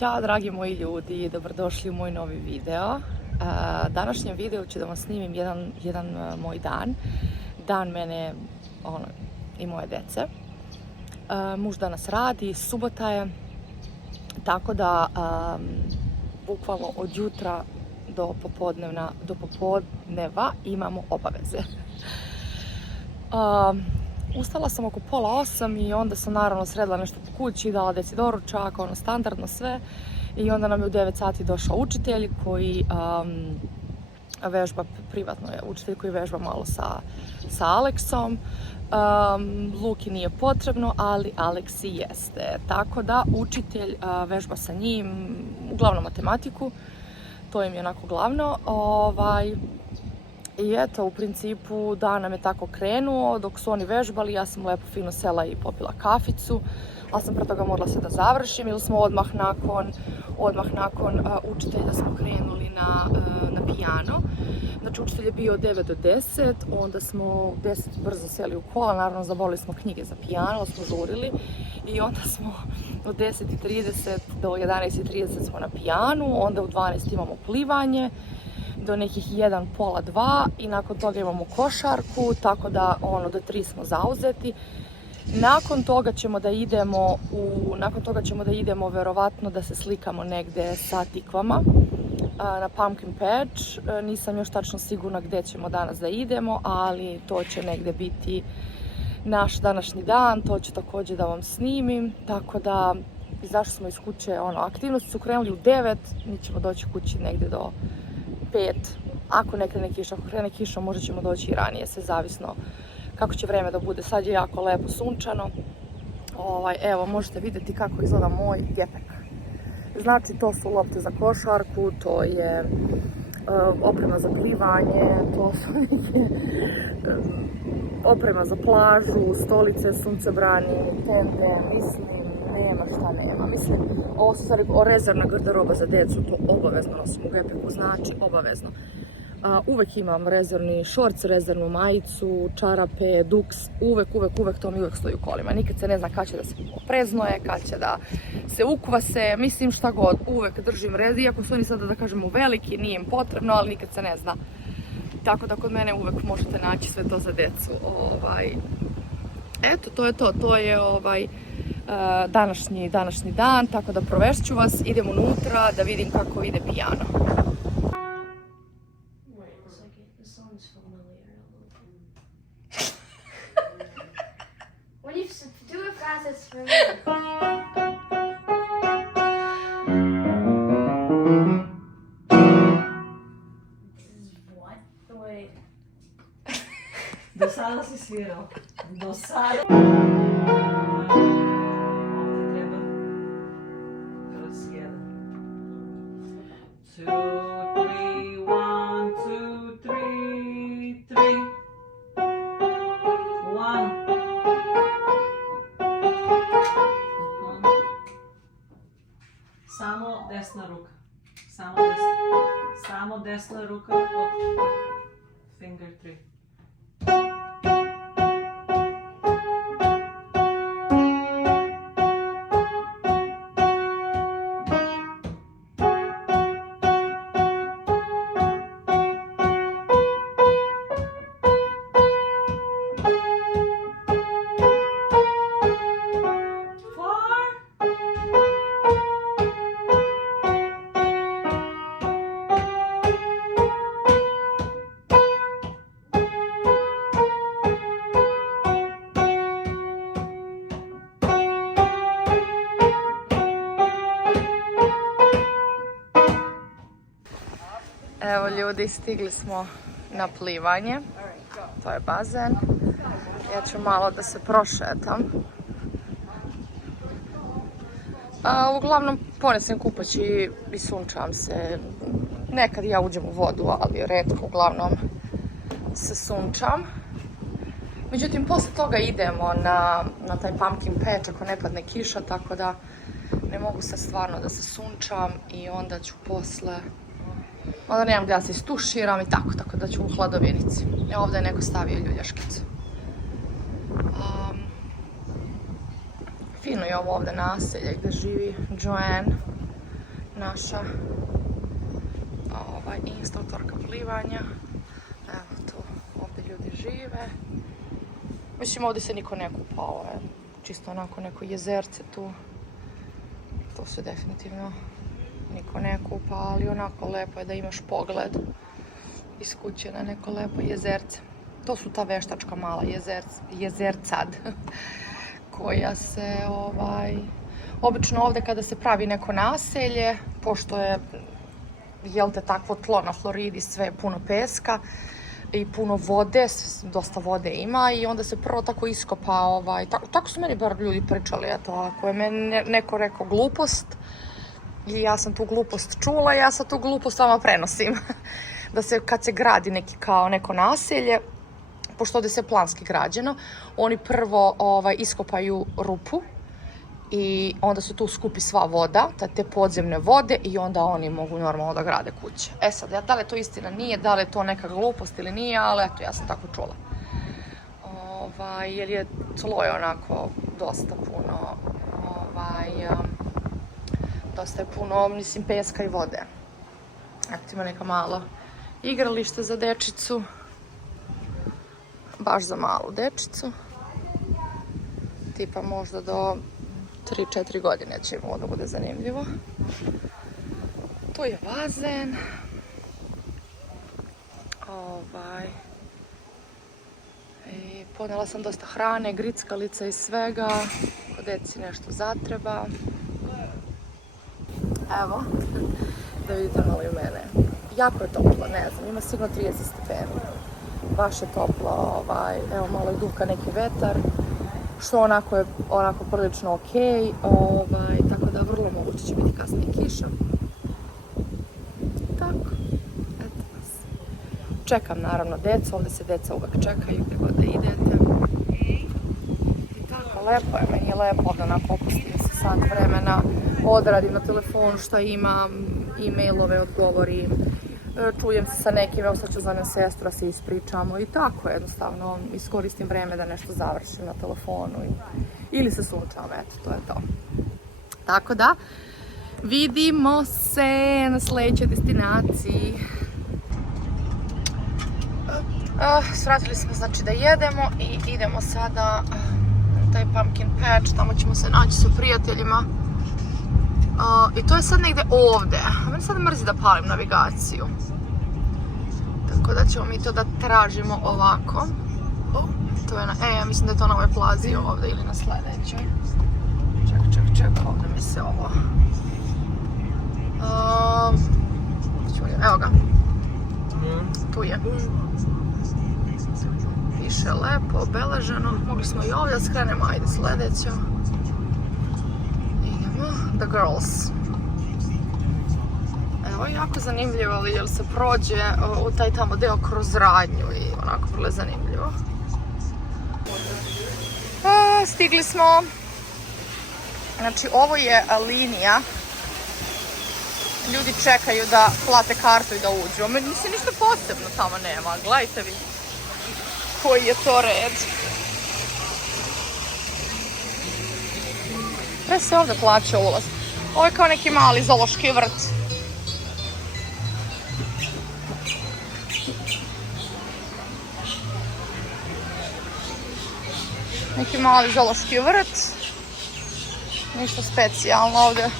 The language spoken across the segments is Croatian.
Ćao dragi moji ljudi, dobrodošli u moj novi video. Današnjem videu ću da vam snimim jedan moj dan mene i moje dece. Muž danas radi, subota je, tako da bukvalno od jutra do popodneva imamo obaveze. Ustala sam oko 7:30 i onda sam naravno sredila nešto po kući, dala deci doručak, standardno sve. I onda nam je u 9 sati došao učitelj koji vežba, privatno je učitelj koji vežba malo sa Aleksom. Luki nije potrebno, ali Aleksi jeste. Tako da učitelj vežba sa njim, uglavnom matematiku, to im je onako glavno. I eto, u principu dan nam je tako krenuo, dok su oni vežbali, ja sam lepo fino sela i popila kaficu, ali sam pre toga morala se da završim, ili smo odmah nakon učitelja smo krenuli na pijano. Znači učitelj je bio od 9 do 10, onda smo u 10 brzo seli u kola, naravno zavolili smo knjige za pijano, smo žurili i onda smo od 10:30 do 11:30 smo na pijanu, onda u 12 imamo plivanje, do nekih 1, pola 2 i nakon toga imamo košarku, tako da do 3 smo zauzeti. Nakon toga ćemo da idemo verovatno da se slikamo negde sa tikvama na Pumpkin Patch. Nisam još tačno sigurna gde ćemo danas da idemo, ali to će negde biti naš današnji dan, to ću također da vam snimim, tako da izašli smo iz kuće, aktivnosti su krenuli u 9, mi ćemo doći kući negde do 5, ako ne krene kiša, ako krene kiša možda ćemo doći i ranije, sve zavisno kako će vreme da bude. Sad je jako lepo sunčano. Evo, možete vidjeti kako izgleda moj gepek. Znači, to su lopte za košarku, to je oprema za plivanje, to su oprema za plažu, stolice, suncobrani, tente, nema šta nema. Ovo su stvari rezervna garderoba za decu, to obavezno nosim u gepeku, znači obavezno. Uvek imam rezervni šorc, rezervnu majicu, čarape, duks, uvek to mi uvek stoji u kolima. Nikad se ne zna kad će da se preznoje, kad će da se ukvase, šta god, uvek držim red, iako su oni sada da kažemo veliki, nije im potrebno, ali nikad se ne zna. Tako da kod mene uvek možete naći sve to za decu. Eto, to je današnji dan, tako da provešću vas, idem unutra da vidim kako ide pijano. When you do it fast, it's familiar. What? Wait. Do sada si svirao. Do sada. Ovdje treba Samo desna ruka. Samo desna ruka od finger 3. Evo ljudi, stigli smo na plivanje, to je bazen, ja ću malo da se prošetam. Uglavnom ponesem kupač i sunčam se, nekad ja uđem u vodu, ali retko, uglavnom se sunčam. Međutim, posle toga idemo na taj Pumpkin Patch ako ne padne kiša, tako da ne mogu sad stvarno da se sunčam i onda ću posle... Onda nemam gdje da se istuširam i tako da ću u hladovinici. Ovdje je neko stavio ljuljaškicu. Fino je ovo ovdje naselje gdje živi Joanne. naša instruktorka plivanja. Evo tu, ovdje ljudi žive. Mislim, ovdje se niko ne kupa, ovo je čisto onako neko jezerce tu. Tu se definitivno niko ne kupa, ali onako lepo je da imaš pogled iz kuće na neko lepo jezerce. To su ta veštačka mala jezercad koja se obično ovdje kada se pravi neko naselje, pošto je jel te takvo tlo na Floridi, sve je puno peska i puno vode, dosta vode ima i onda se prvo tako iskopa, tako su meni bar ljudi pričali, eto, ako je meni neko rekao glupost i ja sam tu glupost čula, ja sad tu glupost vama prenosim. Da se kad se gradi neko naselje, pošto ovdje se planski građeno, oni prvo iskopaju rupu i onda se tu skupi sva voda, te podzemne vode i onda oni mogu normalno da grade kuće. E sad, da li je to istina, nije, da li je to neka glupost ili nije, ali eto, ja sam tako čula. Jer je tlo je onako dosta puno, mislim, peska i vode. Eto, ima neka malo igralište za dečicu. Baš za malu dečicu. Tipa možda do 3-4 godine će im ovo da bude zanimljivo. Tu je bazen. I ponela sam dosta hrane, grickalica i svega. Ako deci nešto zatreba. Evo, da vidite malo i mene. Jako je toplo, ne znam, ima sigurno 30 stepeni. Baš je toplo, evo malo i duka neki vetar. Što onako je prilično okej, tako da vrlo moguće će biti kasnije kiša. Tako, eto vas. Čekam naravno decu, ovdje se deca uvek čekaju gdje god da idete. I tako, lepo je, meni je lepo da onako opustim se sat vremena, odradim na telefonu šta imam, e-mailove odgovorim, čujem se sa nekim, evo sad ću za sestru da se ispričamo i tako jednostavno iskoristim vreme da nešto završim na telefonu ili se sunčam, eto, to je to. Tako da, vidimo se na sljedećoj destinaciji. Svratili smo znači da jedemo i idemo sada na taj pumpkin patch, tamo ćemo se naći sa prijateljima. I to je sad negdje ovdje. Meni sad mrzi da palim navigaciju. Tako da ćemo mi to da tražimo ovako. To je ja mislim da je to na ovoj plazi ovdje ili na sljedećoj. Ček, ovdje mi se ovo. Evo ga. Tu je. Piše lepo, obeleženo. Mogli smo i ovdje skrenemo, ajde sljedeća. The Girls. Evo, jako zanimljivo, ali jel se prođe u taj tamo deo kroz radnju i onako vrlo je zanimljivo. Stigli smo. Znači, ovo je linija. Ljudi čekaju da plate kartu i da uđu. Mislim, ništa posebno tamo nema. Gledajte vi koji je to red. Sve se ovdje plaća ulaz. Ovo je kao neki mali zoološki vrt. Neki mali zoološki vrt. Ništa specijalno ovdje.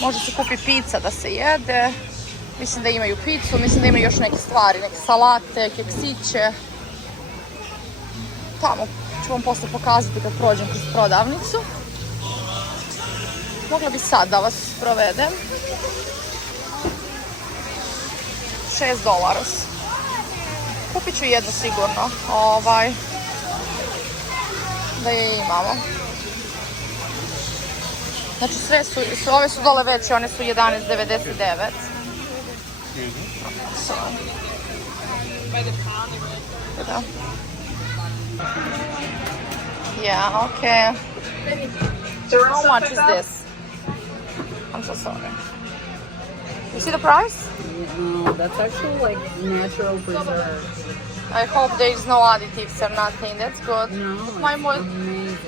Može se kupiti pizza da se jede. Mislim da imaju picu, mislim da imaju još neke stvari, neke salate, keksiće. Tamo ću vam posle pokazati kad prođem kroz prodavnicu. Mogla bi sad da vas provedem. $6. Kupit ću jednu sigurno. Da je imamo. Znači sve ove su dole veće, one su $11.99. Da. Yeah, okay. How much is this? I'm so sorry. You see the price? No, that's actually like natural preserve. I hope there is no additives or nothing. That's good. No, It's my it's amazing.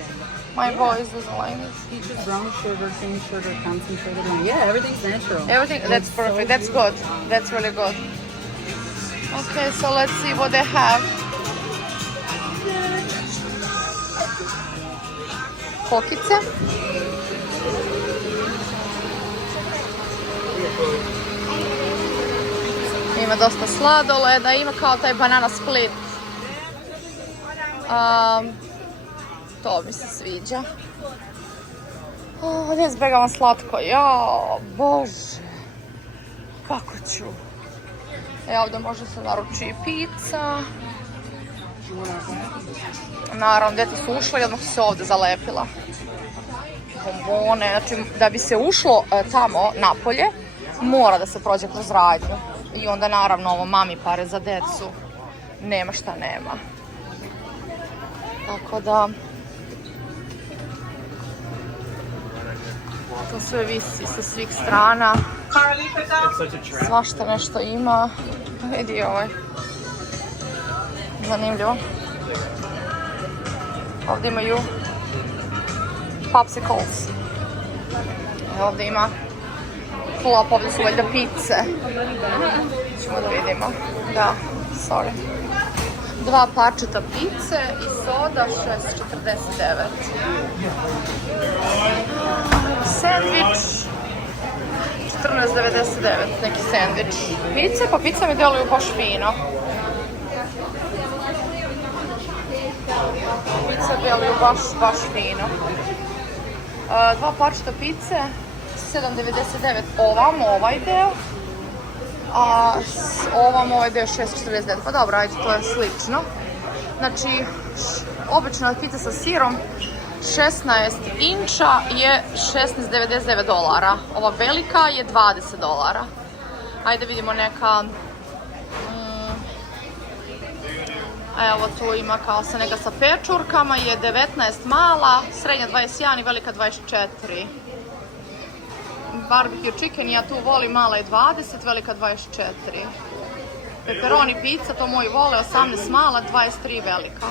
My boys doesn't like this. Peaches, brown sugar, cane sugar, concentrated one. Yeah, everything's natural. Everything, that's perfect. That's good. That's really good. Okay, so let's see what they have. Kokice. Ima dosta sladoleda, ima kao taj banana split. To mi se sviđa. Da izbjegavam slatko. Jao, bože. Kako ću? Ovdje može se naruči i pizza. Naravno, djeca su ušla i odmah su se ovdje zalepila. Bombone, znači da bi se ušlo tamo napolje, mora da se prođe kroz radnju. I onda naravno ovo mami pare za djecu. Nema šta nema. Tako da... To sve visi sa svih strana. Svašta nešto ima. Vidi ovaj. Zanimljivo. Ovdje imaju popsicles. Ovdje ima klop, ovdje su valjda pice. Ćemo da vidimo. Da, sorry. 2 parčeta pice i soda 6,49. Sandvič 14,99, neki sandvič. Pice, pa pice mi deluju baš fino. Pice deluju baš fino. 2 parčeta pice 7,99 ovam, ovaj deo. A ovam ovaj deo 6,49. Pa dobro, ajde, to je slično. Znači, obična pizza sa sirom 16 inča je $16,99. Ova velika je $20. Ajde vidimo neka... Evo tu ima kao se neka sa pečurkama, je 19 mala, srednja 21 i velika 24. Barbecue chicken, ja tu volim, mala je 20, velika 24. Pepperoni pizza, to moji vole, 18 mala, 23 velika.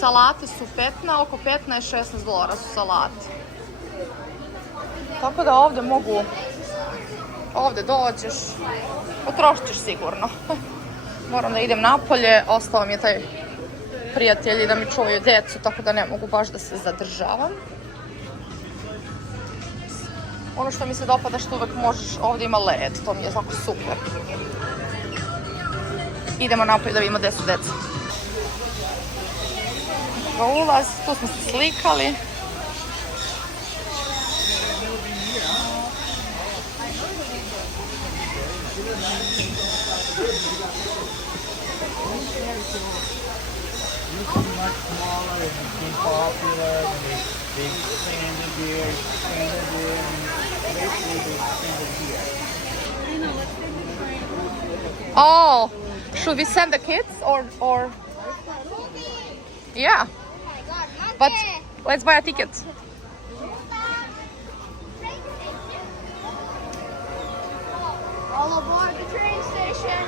Salate su oko 15-16 dolara su salati. Tako da ovdje mogu, ovdje dođeš, potrošit ćeš sigurno. Moram da idem napolje, ostao mi je taj prijatelj da mi čuvaju djecu, tako da ne mogu baš da se zadržavam. Ono što mi se dopada što uvek možeš, ovdje ima led, to mi je jako super. Idemo napolje da vidimo gdje su djeca. Ulaz, tu smo se slikali. Oh, should we send the kids or? Yeah. But let's buy a ticket. All aboard the train station.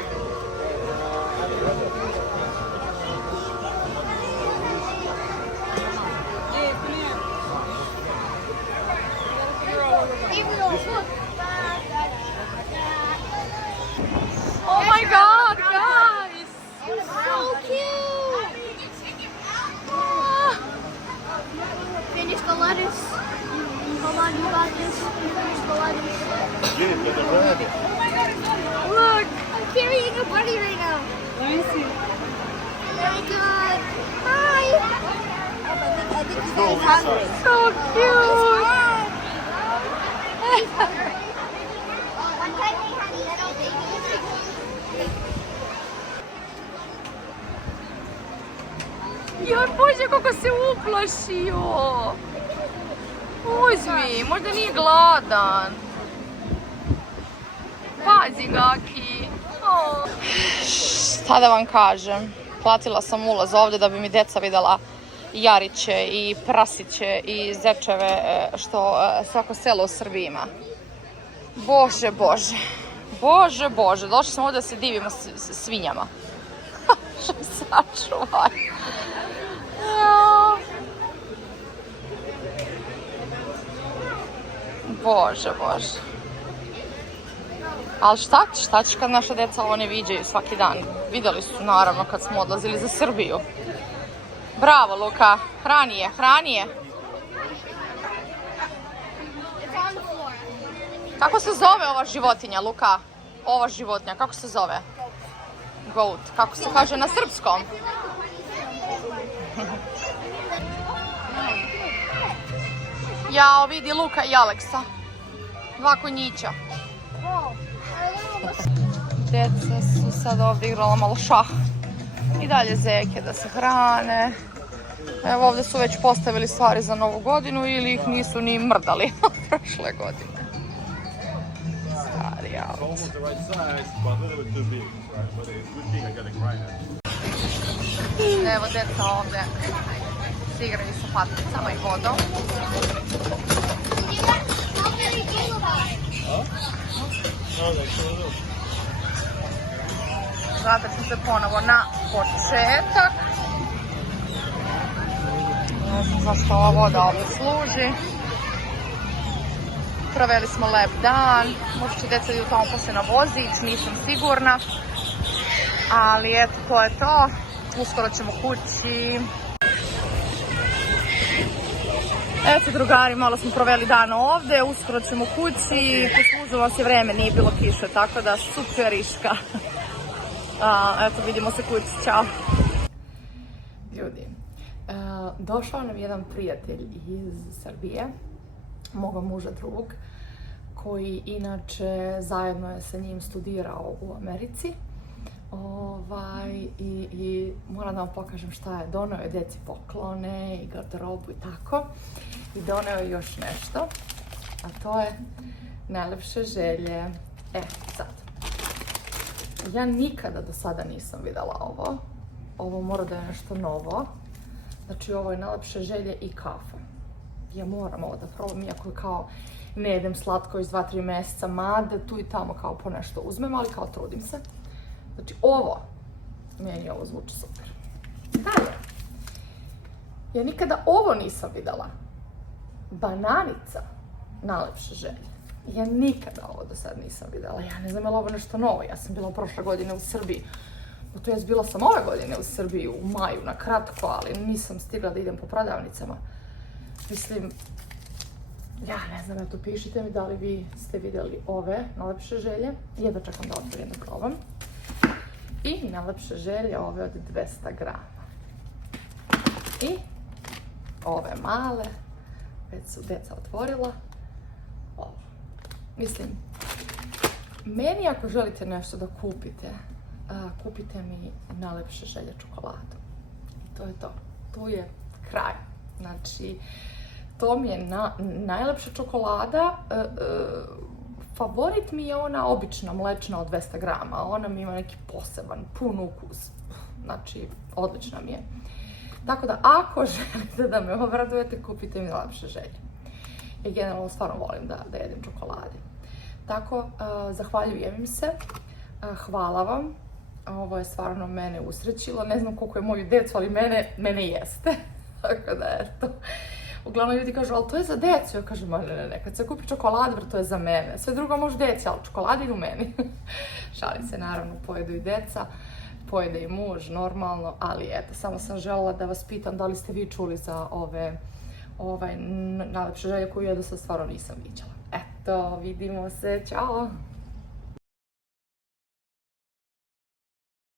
Oh my God, guys! So cute. Finish the lettuce. Hold on, you got this. Finish the lettuce. Look, I'm carrying a bunny right now. Let me see. Very good. Hi. I think he's hungry. So cute! Joj, Bože, kako se uplašio! Uzmi, možda nije gladan. Pazi, Gaki. Šta da vam kažem? Platila sam ulaz ovdje da bi mi djeca vidjela jariće i prasiće i zečeve što svako selo u Srbiji ima. Bože, Bože. Bože, Bože. Došli smo ovdje da se divimo svinjama. Što sačuvaj. Bože. Ali šta će kad naša deca ovo ne viđaju svaki dan? Vidjeli su naravno kad smo odlazili za Srbiju. Bravo, Luka. Hrani je. It's on the floor. Kako se zove ova životinja, Luka? Ova životinja, kako se zove? Goat. Kako se kaže na srpskom? Jao, vidi Luka i Aleksa. Dva konjića. Djeca su sad ovdje igrala malo šah. I dalje zeke da se hrane. Evo ovdje su već postavili stvari za novu godinu ili ih nisu ni mrdali od prošle godine. Stari auto. Evo djeca ovdje se igraju sa paticama i vodom. Vratit ću se ponovo na početak. Ne znam zašto ova voda ovdje služi. Proveli smo lep dan. Možda će djeca idu tamo poslije na vozić, nisam sigurna. Ali eto, to je to. Uskoro ćemo kući. Eto drugari, malo smo proveli dan ovdje, uskoro ćemo kući, poslužilo se vreme, nije bilo kiše, tako da superiška. Eto, vidimo se kući, čao. Ljudi, došao nam jedan prijatelj iz Srbije, moga muža drug, koji inače zajedno je sa njim studirao u Americi. I moram da vam pokažem šta je. Doneo je djeci poklone i garderobu i tako. I doneo je još nešto. A to je najlepše želje. Sad. Ja nikada do sada nisam videla ovo. Ovo mora da je nešto novo. Znači ovo je najlepše želje i kafe. Ja moram ovo da probam, iako kao ne jedem slatko iz 2-3 mjeseca, mada tu i tamo kao po nešto uzmem, ali kao trudim se. Znači meni ovo zvuči super. Dalje, ja nikada ovo nisam videla. Bananica, najlepše želje. Ja nikada ovo do sad nisam videla. Ja ne znam je li ovo nešto novo. Ja sam bila prošle godine u Srbiji. To jest bila sam ove godine u Srbiji u maju na kratko, ali nisam stigla da idem po prodavnicama. Mislim, ja ne znam, eto pišite mi da li vi ste vidjeli ove najlepše želje. Jedva čekam da otvorim da probam. I najlepše želje ove od 200 grama. I ove male, već su djeca otvorila. Ovo. Mislim, meni ako želite nešto da kupite, kupite mi najlepše želje čokoladu. I to je to. Tu je kraj. Znači, to mi je najlepša čokolada. Favorit mi je ona obična mlečna od 200 grama. Ona mi ima neki poseban, pun ukus. Znači, odlična mi je. Tako da, ako želite da me obradujete, kupite mi najlepše želje. Ja generalno stvarno volim da jedem čokolade. Tako, zahvaljujem im se. Hvala vam. Ovo je stvarno mene usrećilo. Ne znam koliko je moju djecu, ali mene jeste. Tako da, eto. Uglavnom ljudi kažu, ali to je za djecu. Ja kažem, ne, kad se kupi čokolad, to je za mene. Sve drugo može djeci, ali čokolad idu meni. Šalim se, naravno, pojedu i djeca, pojede i muž, normalno, ali eto, samo sam željela da vas pitam da li ste vi čuli za ove najlepše želje koju ja do sad stvarno nisam viđala. Eto, vidimo se, čao!